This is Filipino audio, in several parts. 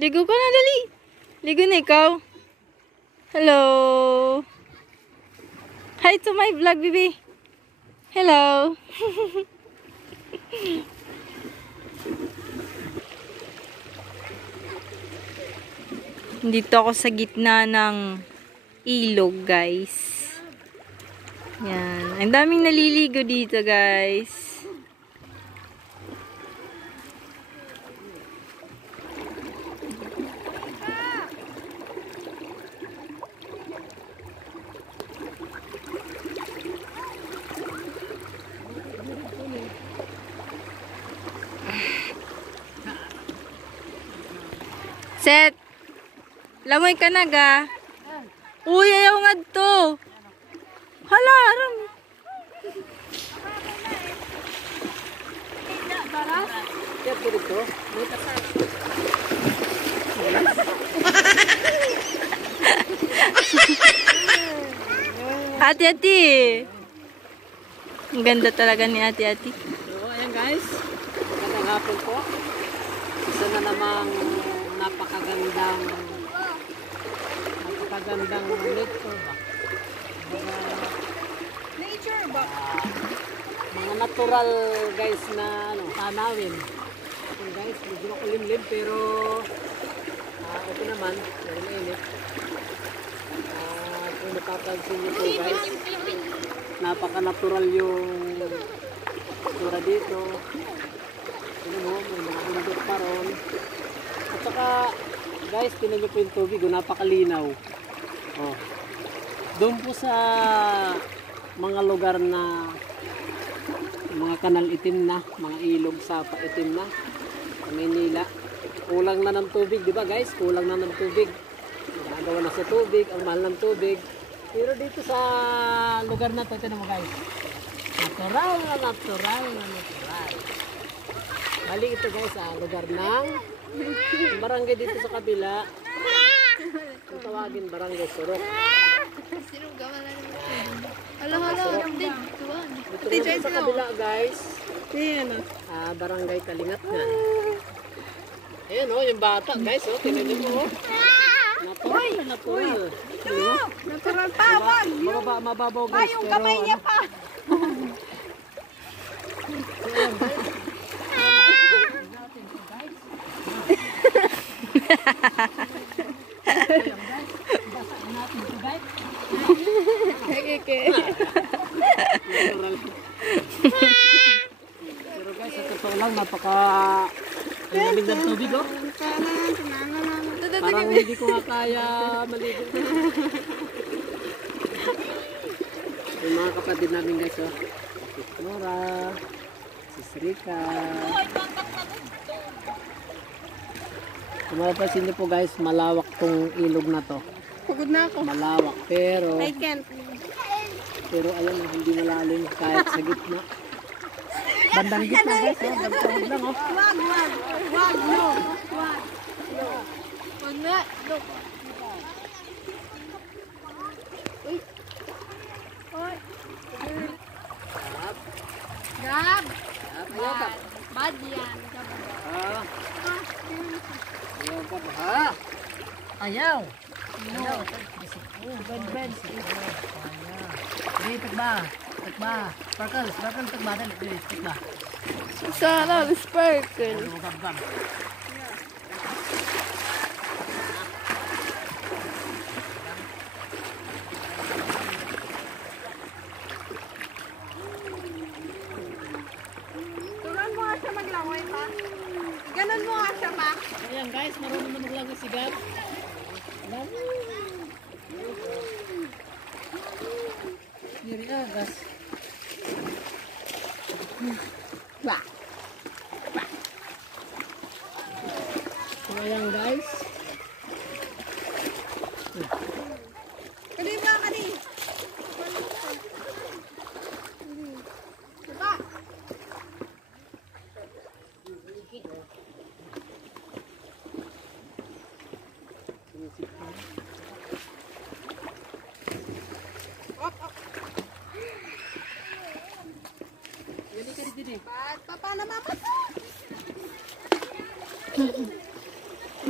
Ligo ka na, dali. Ligo na ikaw. Hello. Hi to my vlog, baby. Hello. Dito ako sa gitna ng ilog, guys. Yan. Ang daming naliligo dito, guys. Set. Lamoy ka na ga. Uy, ayaw nga to. Hala, aram. Hati-hati. Ang ganda talaga ni ati-ati. So, ayan guys. Magandang hapon po. Isa na namang napakagandang nature ba? Mga natural guys na tanawin. Ayan guys, medyo makulimlim pero okay naman, pero mainit. Kung napapansin nyo po guys, napaka-natural yung tura dito. Ano mo, may mga bundok pa ron. At saka guys, tinan nyo po yung tubig, napakalinaw. Oh. Doon po sa mga lugar na mga kanal itim na, mga ilog sa paitim na sa Maynila, kulang na ng tubig, di ba guys? Kulang na ng tubig. Nagagawa na sa tubig, ang mahal ng tubig. Pero dito sa lugar na to, tinan mo guys, natural na natural na natural. Bali ito guys, lugar ng barangay dito sa kabila. Kung tawagin barangay Surok. Sinong gawalan naman? Hala, dito sa kabila guys. Barangay Kalingat na. Ayan yung bata guys, tinan niyo po. Natural, natural. Natural tawag. Mababaw guys. Yung kamay niya pa. Pero guys, sa totoo lang, lamig ng tubig oh. Parang hindi ko nga kaya maligo. Yung mga kapatid namin guys oh. Si Flora, si Srika. Kung mapapansin niyo po guys, malawak tong ilog na to. Pagod na ako. Malawak pero I can't. Pero alam mo, hindi malalim kahit sa gitna. Bandang gitna guys, gagawin lang oh. Wag, no. Wag na, no. Oy. Gab. Ayaw ka. Bad yan. Ayaw ka ba ha? Ayaw. Ayaw. Ben. Dili tagba. Sparkle tagba dali. Tagba. Sana, sparkle. Gab. Turuan mo nga siya maglangoy pa. Ganon mo nga siya pa. Ayan guys, marunong na maglangoy si Gab. Diri agas. So ayan guys. Kani ba, kani? Diba? Dili. Papa na mama.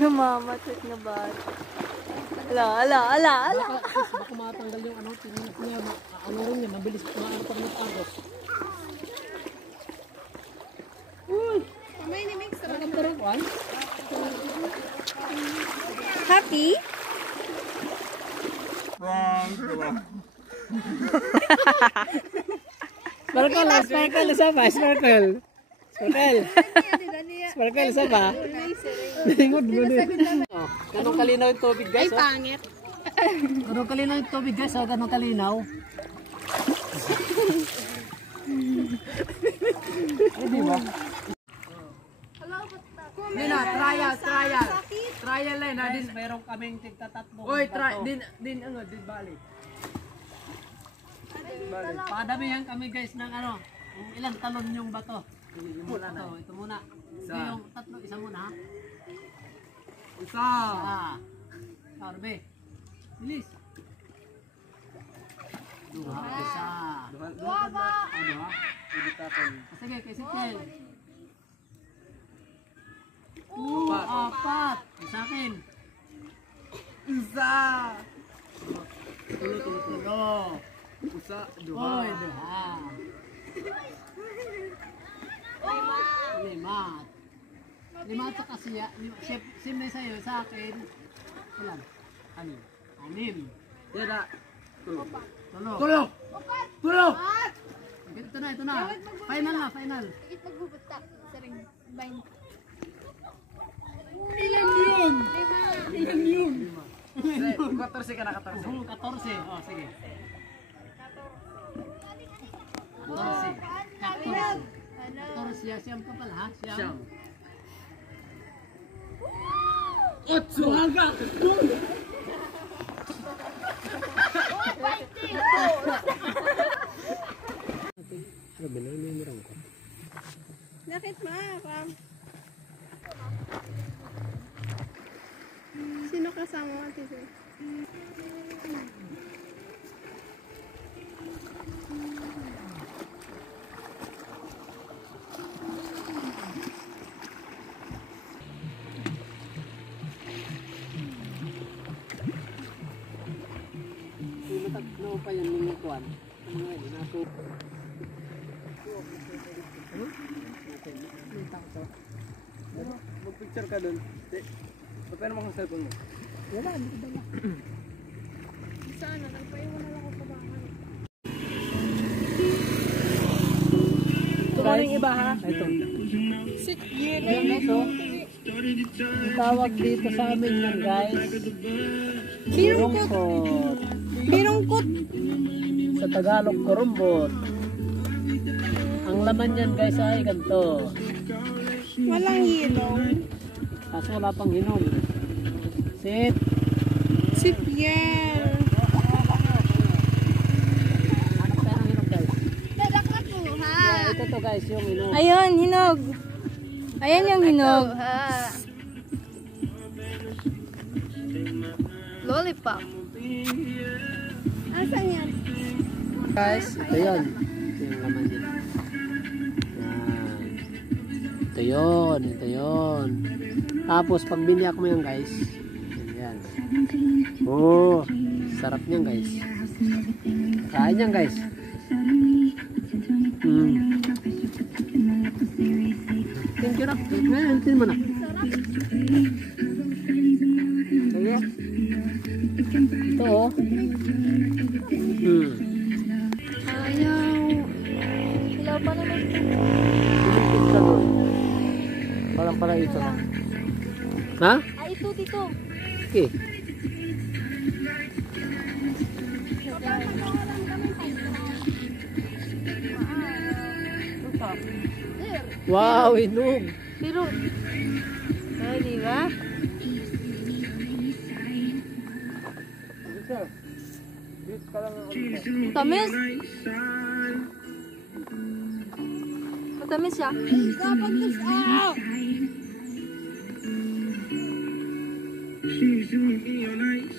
Namamatot na bata. Ala. Baka matanggal yung ano, tinanap niya, ano rin yan, mabilis kumaan pag nag-agos. Uy! Kamay ni Mix. Talagang taruan? Happy? Sparkle, isa pa, sparkle. Sparkle, isa pa. Lingod mo din. Ganong kalinaw yung tubig, guys. Ay, pangit. Ganong kalinaw yung tubig, guys. Ganong kalinaw. Eh, di ba? Dina, trial. Trial line na din. Mayroon kaming tigtatatlo. Oy, din bali. Padamihan kami, guys, ng ano, kung ilang talon yung bato. Ito muna. Ito yung tatlo, isa muna, ha? Isa. Arbe. Bilis. Duha, isa. Dua ba? Duha. Sige, kay Sikel. Apat. Sa akin. Isa. Tulo. Isa. Oy, duha. Lima at saka siya. Siyempre sa'yo, sa akin. Ilan? Anim. Yan na. Tulo. Tulo. Ito na. Final. Ikit magbubuta. Saring bain. Ilan yun? 14 ka na, 14. 14. Oh, sige. 14. Siyam pa pala, ha? Siyam. Otso. Agak. Bakit ma? Sino kasama mo, Ate Joy? Ano pa yan minutuan? Ano yan? Nato. Mag-picture ka dun. Paano mo kung cellphone mo? Wala, hindi ko dala. Sana, nagpaiwan na lang ako kabangan. Ito na yung iba, ha? Ito. Ayan, guys, oh. Ang tawag dito sa amin yan, guys. Kurumbot. Birungkot. Sa Tagalog, kurumbot. Ang laman yan, guys, ay ganito. Walang hilong. Kaso wala pang hinog. Sit. Si Pierre. Hanap tayo ng hinog, guys. Dadaklat mo, ha? Ito to, guys, yung hinog. Ayun, hinog. Ayan yung hinog. Lollipop. Asan yan? Guys, ito yun. Ito yung laman yun. Yan. Ito yun. Tapos, pag biniyak mo yan, guys. Yan. Oh, sarap niyan, guys. Kain yan, guys. Thank you na. Ngayon, mo na. Sige. Ito, oh. Ayaw. Hilaw pa naman. Parang pala ito na. Ha? Ay, ito dito. Okay. Wow, hinog. Pero, ay, di ba? Matamis. Matamis siya. Dapat this out. She's doing me all night.